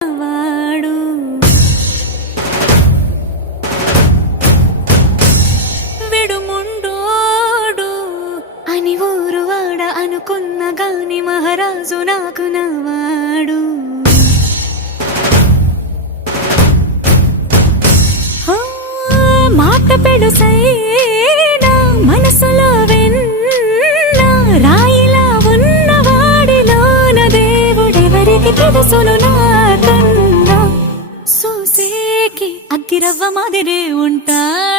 వాడు విడుముండోడు అని ఊరు వాడ అనుకున్న గాని మహారాజు నాకు నవాడు. మాట పెడుసైనా మనసులో వెన్న రాయిలా ఉన్నవాడిలోన దేవుడెవరికి తెలుసును నాకన్నా. సూసేకి అగ్గిరవ్వ మాదిరే ఉంటాడు.